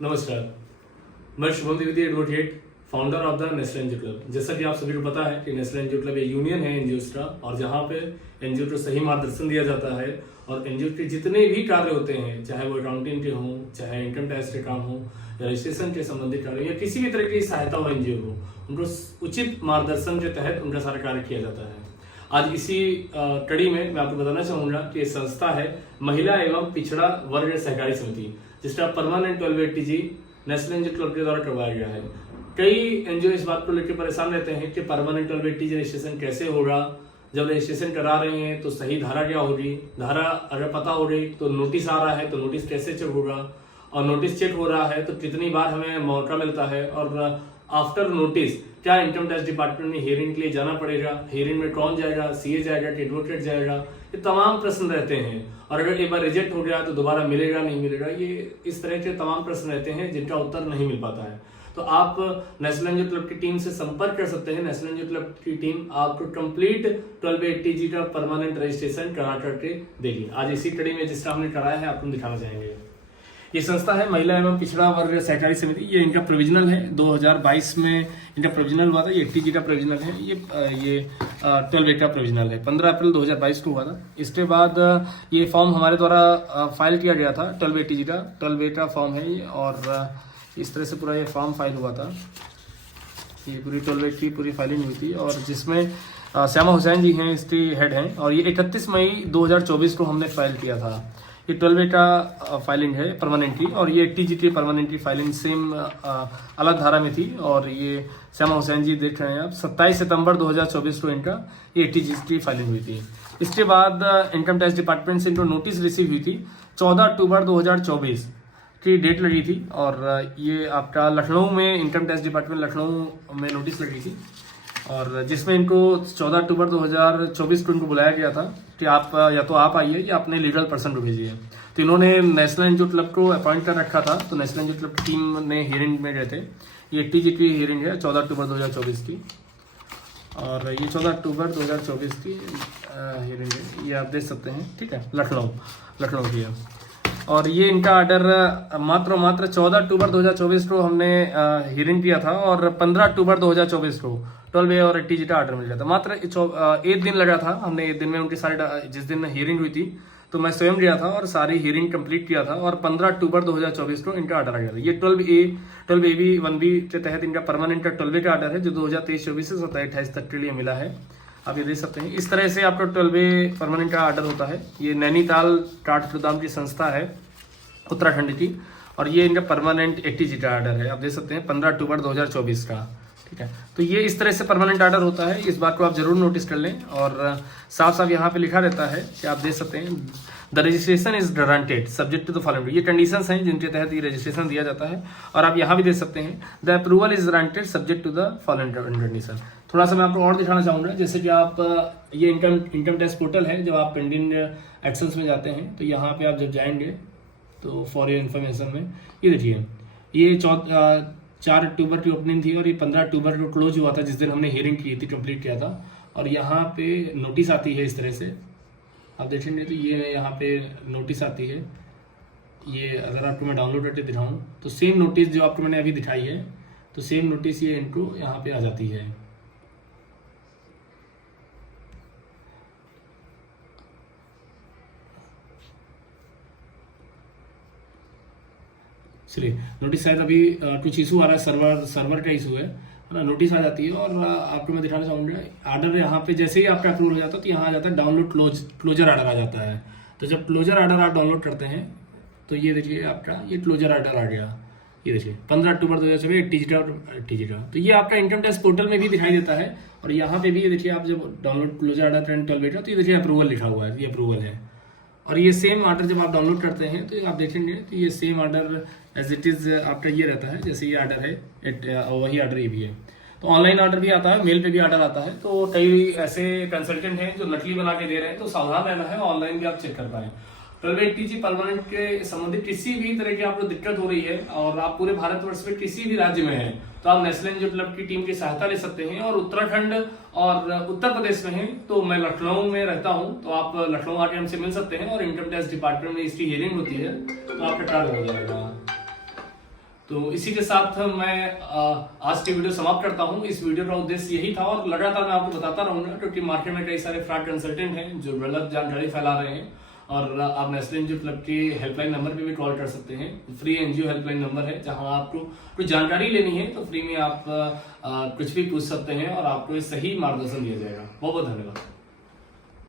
नमस्कार, मैं Shubham Dwivedi advocate, founder of the national NGO club. जैसा कि आप सभी को पता है कि नेशनल एनजीओ क्लब एक यूनियन है एनजीओस का, और जहाँ पे एनजीओ को सही मार्गदर्शन दिया जाता है और एनजीओ के जितने भी कार्य होते हैं, चाहे वो अकाउंटिंग के हों, चाहे इनकम टैक्स के काम हो, या रजिस्ट्रेशन के संबंधित कार्य या किसी भी तरह की सहायता हो एनजीओ को, उनको उचित मार्गदर्शन के तहत उनका सारा कार्य किया जाता है। आज इसी कड़ी में मैं आपको बताना चाहूंगा कि ये संस्था है महिला एवं पिछड़ा वर्ग सहकारी समिति, जिसका permanent 1280G national NGO club के द्वारा करवाया गया है। कई एनजीओ इस बात को लेकर परेशान रहते हैं कि परमानेंट 1280G रजिस्ट्रेशन कैसे होगा, जब रजिस्ट्रेशन करा रहे हैं तो सही धारा क्या होगी, धारा अगर पता हो रही तो नोटिस आ रहा है तो नोटिस कैसे चेक होगा, और नोटिस चेक हो रहा है तो कितनी बार हमें मौका मिलता है, और आफ्टर नोटिस क्या इनकम टैक्स डिपार्टमेंट में हियरिंग के लिए जाना पड़ेगा, हियरिंग में कौन जाएगा, सीए जाएगा कि एडवोकेट जाएगा, ये तमाम प्रश्न रहते हैं। और अगर एक बार रिजेक्ट हो गया तो दोबारा मिलेगा नहीं मिलेगा, ये इस तरह के तमाम प्रश्न रहते हैं जिनका उत्तर नहीं मिल पाता है। तो आप नेशनल एनजीओ क्लब की टीम से संपर्क कर सकते हैं। नेशनल एनजीओ क्लब की टीम आपको कंप्लीट 1280G का परमानेंट रजिस्ट्रेशन करा करके देगी। आज इसी कड़ी में जिसका हमने कराया है आपको दिखाना चाहेंगे। ये संस्था है महिला एवं पिछड़ा वर्ग सहकारी समिति। ये इनका प्रोविजनल है, 2022 में इनका प्रोविजनल हुआ था। ये 80G का प्रोविजनल है, ये 12A का प्रोविजनल है, 15 अप्रैल 2022 को हुआ था। इसके बाद ये फॉर्म हमारे द्वारा फाइल किया गया था 1280G का, 12A का फॉर्म है ये, और इस तरह से पूरा ये फॉर्म फाइल हुआ था। ये पूरी 12A की पूरी फाइलिंग हुई थी, और जिसमें श्यामा हुसैन जी हैं, इसकी हेड हैं, और ये 31 मई 2024 को हमने फाइल किया था। ये 12A का फाइलिंग है परमानेंटली, और ये 80G की परमानेंटली फाइलिंग सेम अलग धारा में थी। और ये श्यामा हुसैन जी देख रहे हैं आप, 27 सितंबर 2024 को इनका ये 80G की फाइलिंग हुई थी। इसके बाद इनकम टैक्स डिपार्टमेंट से इनको नोटिस रिसीव हुई थी 14 अक्टूबर 2024 की डेट लगी थी, और ये आपका लखनऊ में इनकम टैक्स डिपार्टमेंट लखनऊ में नोटिस लगी थी, और जिसमें इनको 14 अक्टूबर 2024 को इनको बुलाया गया था कि आप या तो आप आइए या अपने लीगल पर्सन को भेजिए। तो इन्होंने नेशनल एनजीओ क्लब को अपॉइंट कर रखा था, तो नेशनल एनजीओ क्लब की टीम ने हियरिंग में गए थे। ये 80G की हियरिंग है 14 अक्टूबर 2024 की, और ये 14 अक्टूबर 2024 की हियरिंग है, ये आप देख सकते हैं। ठीक है, लखनऊ की है। और ये इनका आर्डर मात्र 14 अक्टूबर 2024 को हमने हियरिंग किया था, और 15 अक्टूबर 2024 को 12A और 80G का आर्डर मिल गया था। मात्र एक दिन लगा था, हमने एक दिन में उनकी सारी, जिस दिन हियरिंग हुई थी तो मैं स्वयं गया था और सारी हियरिंग कंप्लीट किया था, और 15 अक्टूबर 2024 को इनका आर्डर आ गया था। ये 12AB 1B के तहत इनका परमानेंट का 12A का आर्डर है, जो 2023-24 से 27-28 तक के लिए मिला है। आप ये देख सकते हैं। इस तरह से आपका 12A परमानेंट का आर्डर होता है। ये नैनीताल काठगोदाम की संस्था है उत्तराखंड की, और ये इनका परमानेंट 80G का आर्डर है। आप देख सकते हैं 15 अक्टूबर 2024 का। ठीक है, तो ये इस तरह से परमानेंट आर्डर होता है, इस बात को आप जरूर नोटिस कर लें। और साफ साफ यहाँ पे लिखा रहता है कि आप देख सकते हैं, the registration is guaranteed subject to the following. ये कंडीशंस हैं जिनके तहत ये रजिस्ट्रेशन दिया जाता है, और आप यहाँ भी देख सकते हैं, the approval is guaranteed subject to the following condition. थोड़ा सा मैं आपको और दिखाना चाहूँगा, जैसे कि आप ये इनकम टैक्स पोर्टल है, जब आप पेंडिंग एक्शंस में जाते हैं तो यहाँ पे आप जब जाएंगे तो फॉर योर इन्फॉर्मेशन में ये देखिए, ये 4 अक्टूबर की ओपनिंग थी, और ये 15 अक्टूबर को क्लोज हुआ था, जिस दिन हमने हियरिंग की थी, कंप्लीट किया था। और यहाँ पे नोटिस आती है इस तरह से, आप देखेंगे तो ये यहाँ पे नोटिस आती है। ये अगर आपको मैं डाउनलोड करके दिखाऊँ तो सेम नोटिस जो आपको मैंने अभी दिखाई है, तो सेम नोटिस ये इनको यहाँ पे आ जाती है। चलिए, नोटिस शायद अभी कुछ इशू आ रहा है, सर्वर का इशू है ना। नोटिस आ जाती है, और आपको मैं दिखाना चाहूँगा आर्डर यहाँ पे जैसे ही आपका अप्रूवल हो जाता है तो यहाँ आ जाता है डाउनलोड क्लोजर आर्डर आ जाता है। तो जब क्लोजर आर्डर आप डाउनलोड करते हैं तो ये देखिए आपका ये क्लोजर आर्डर आ गया। ये देखिए 15 अक्टूबर 2024 80G का। तो ये आपका इनकम टैक्स पोर्टल में भी दिखाई देता है, और यहाँ पे भी ये देखिए, आप जब डाउनलोड क्लोजर आर्डर करंट 12 का, तो ये देखिए अप्रूवल लिखा हुआ है, ये अप्रूवल है। और ये सेम आर्डर जब आप डाउनलोड करते हैं तो आप देखेंगे तो ये same order as it is आपका ये रहता है, जैसे ये आर्डर है वही आर्डर ये भी है। तो ऑनलाइन आर्डर भी आता है, मेल पे भी आर्डर आता है। तो कई ऐसे कंसल्टेंट हैं जो नकली बना के दे रहे हैं, तो सावधान रहना है, ऑनलाइन भी आप चेक कर पाए। 1280G परमानेंट के संबंधित किसी भी तरह की आपको दिक्कत हो रही है, और आप पूरे भारतवर्ष में किसी भी राज्य में हैं, तो आप नेशनल एनजीओ क्लब की टीम की सहायता ले सकते हैं। और उत्तराखंड और उत्तर प्रदेश में हैं, तो मैं लखनऊ में रहता हूं, तो आप लखनऊ आके हमसे मिल सकते हैं, और इनकम टैक्स डिपार्टमेंट में इसकी हियरिंग होती है, तो आपका कार्य हो जाएगा। तो इसी के साथ मैं आज की वीडियो समाप्त करता हूं। इस वीडियो का उद्देश्य यही था और लगातार मैं आपको बताता रहूंगा, क्योंकि मार्केट में कई सारे फ्रॉड कंसल्टेंट हैं जो गलत जानकारी फैला रहे हैं। और आप नेस्ले एनजीओ क्लब के हेल्पलाइन नंबर पे भी कॉल कर सकते हैं। फ्री एनजीओ हेल्पलाइन नंबर है, जहां आपको कुछ जानकारी लेनी है तो फ्री में आप कुछ भी पूछ सकते हैं और आपको सही मार्गदर्शन दिया जाएगा। बहुत बहुत धन्यवाद।